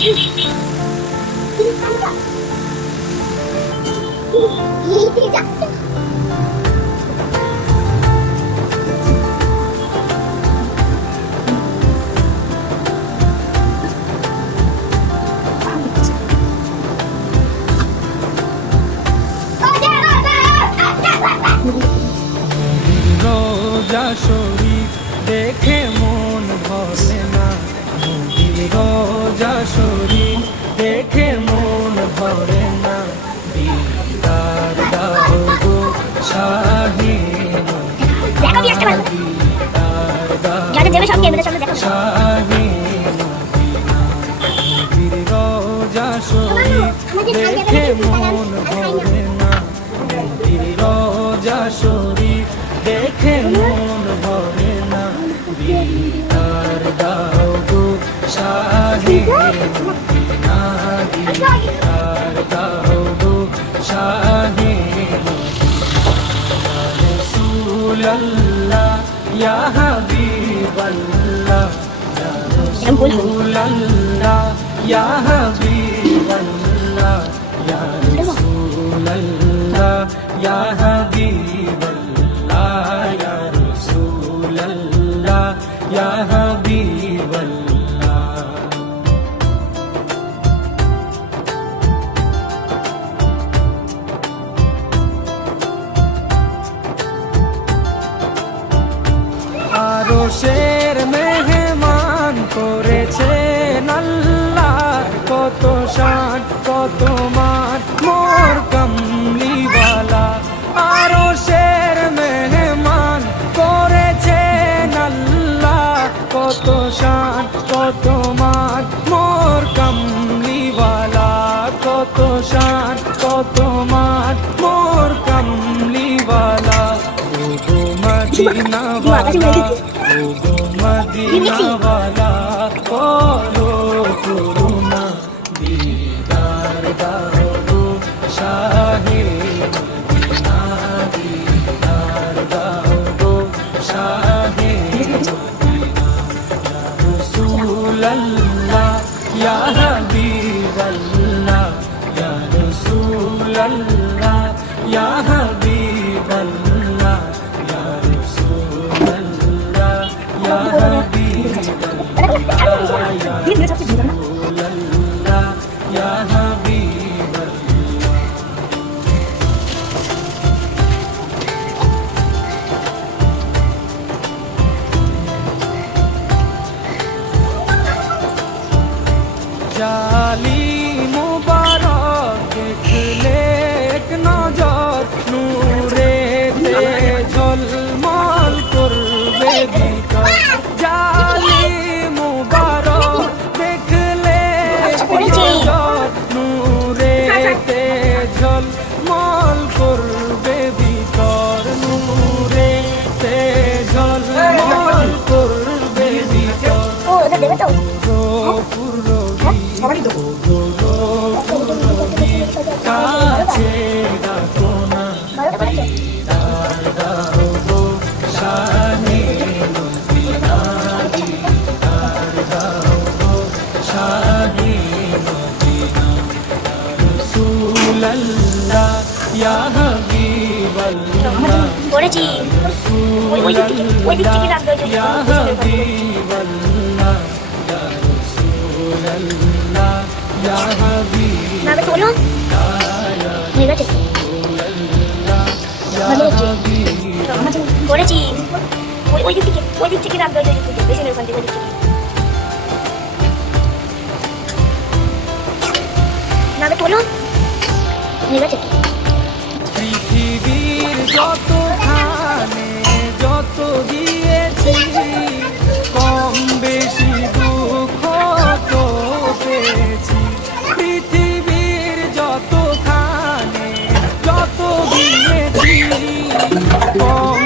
রোজা শরীফ দেখে মন ভরে না, নবীর রোজা শরীফ দেখে মন ভরে না। দিদার দাও গো শাহে মদিনা, দিদার দাও শাহে মদিনা। নবীর রোজা শরীফ দেখে মন ভরে না, নবীর রোজা শরীফ দেখে মন ভরে না। দিদার দাও গো শাহে মদিনা, দিদার দাও গো শাহে মদিনা। রাসূলুল্লাহ ইয়া হাবিবাল্লাহ, ইয়া রাসূলুল্লাহ ইয়া হাবিবাল্লাহ, ইয়া রাসূলুল্লাহ ইয়া হাবিবাল্লাহ, ইয়া রাসূলুল্লাহ ইয়া হাবিবাল্লাহ। আরশের মেহমান করেছেন আল্লাহ, কত শান কত মান মোর কামলিওয়ালা। আরশের মেহমান করেছেন আল্লাহ, কত শান কত মান মোর কামলিওয়ালা, কত শান কত মান মোর কামলিওয়ালা। ও গো মদিনাওয়ালা, ও গো মদিনাওয়ালা, করো করুণা, দিদার দাও গো শাহে মদিনা, দিদার দাও গো শাহে মদিনা। ইয়া রাসূলুল্লাহ ইয়া হাবিবাল্লাহ, ইয়া রাসূলুল্লাহ ইয়া হাবিবাল্লাহ, ইয়া রাসূলুল্লাহ ইয়া হাবিবাল্লাহ, ইয়া রাসূলুল্লাহ ইয়া হাবিবাল্লাহ। জালি মুবারক দেখলে এক নজর, নূরেতে ঝলমল করবে ভিতর। জালি মুবারক দেখলে এক নজর, নূরেতে ঝলমল করবে ভিতর, নূরেতে ঝলমল করবে ভিতর। কাছে ডাকো না, দিদার দাও গো শাহে মদিনা, দিদার দাও গো শাহে মদিনা। রাসূলুল্লাহ ইয়া হাবিবাল্লাহ, পড়েছি ওই দিক থেকে রাখবে, ইয়া হাবিবাল্লাহ, ইয়া রাসূলুল্লাহ ইয়া হাবিবাল্লাহ। না তোলো হয়ে গেছে, পড়েছি ওই দিক থেকে রাখবে, পেছনের ওখান থেকে, ওই দিক থেকে। না তোলো হয়ে গেছে। পৃথিবীর যত খানে যত গিয়েছি, কম বেশি দুঃখ তো পেয়েছি। পৃথিবীর যত খানে যত গিয়েছি, কম